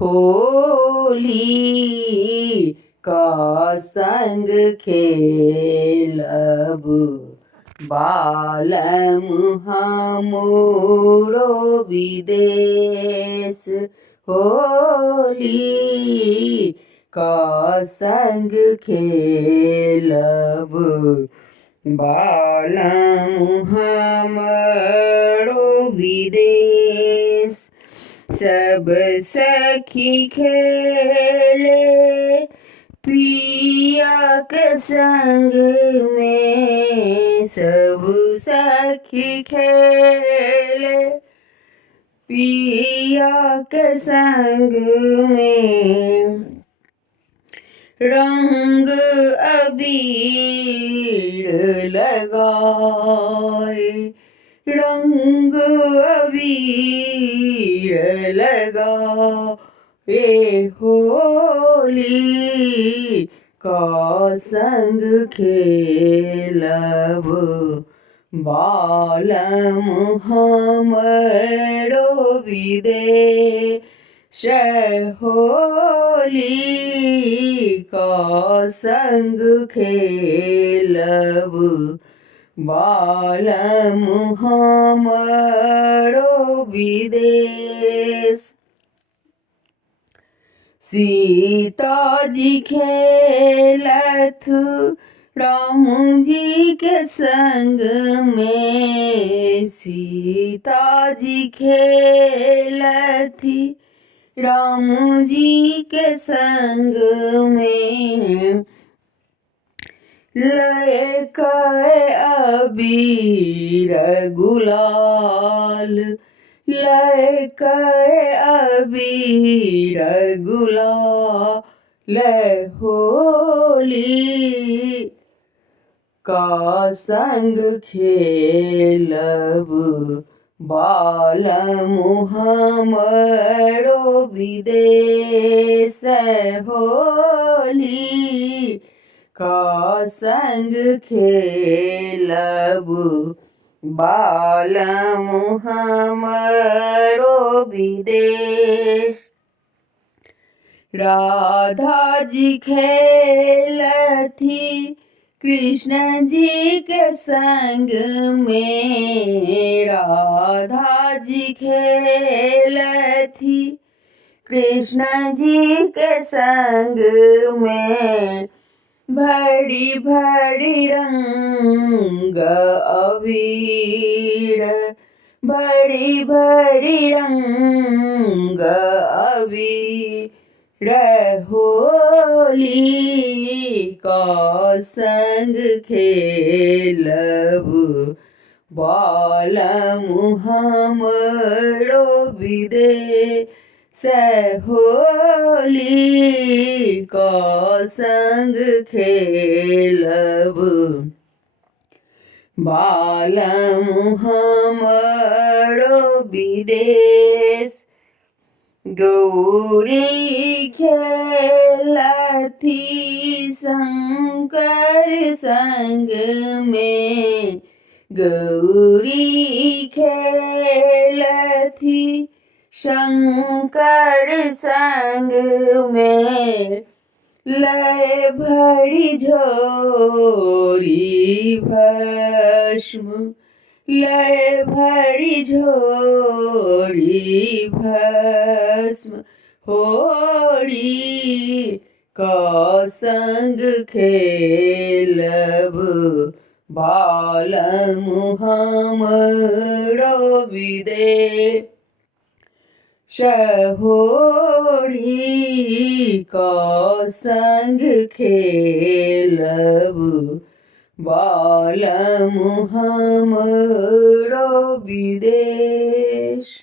होली का संग खेलब बालम हमरो विदेश। होली का संग खेलब बालम हमरो विदेश। सब सखी खेले पिया के संग में, सब सखी खेले पिया के संग में। रंग अबीर लगाए, रंग अबीर लगाए। होली का संग खेलब बालम हमरो विदेश। होली का संग खेलब बालम हमरो विदेश। सीता जी खेलत राम जी के संग में, सीता जी खेलथी राम जी के संग में। लेके अबीर गुलाल, लेके अबीर गुलाल। होली का संग खेलब बालम हमरो विदेश। होली का संग खेलब बालम हमरो विदेश। राधा जी खेलथी कृष्ण जी के संग में, राधा जी खेलथी कृष्ण जी के संग में। भरी भरी रंग अबीर, भरी भरी रंग अबीर। होली का संग खेलब बालम हमरो विदेश। होली का संग खेलब बालम हमरो विदेश। गौरी खेलथी शंकर संग में, गौरी खेलथी शंकर संग में। लय भरी झोरी भस्म, लय भरी झोरी भस्म। होली का संग खेलब बालम हमरो विदेश। होली का संग खेलब बालम हमरो विदेश।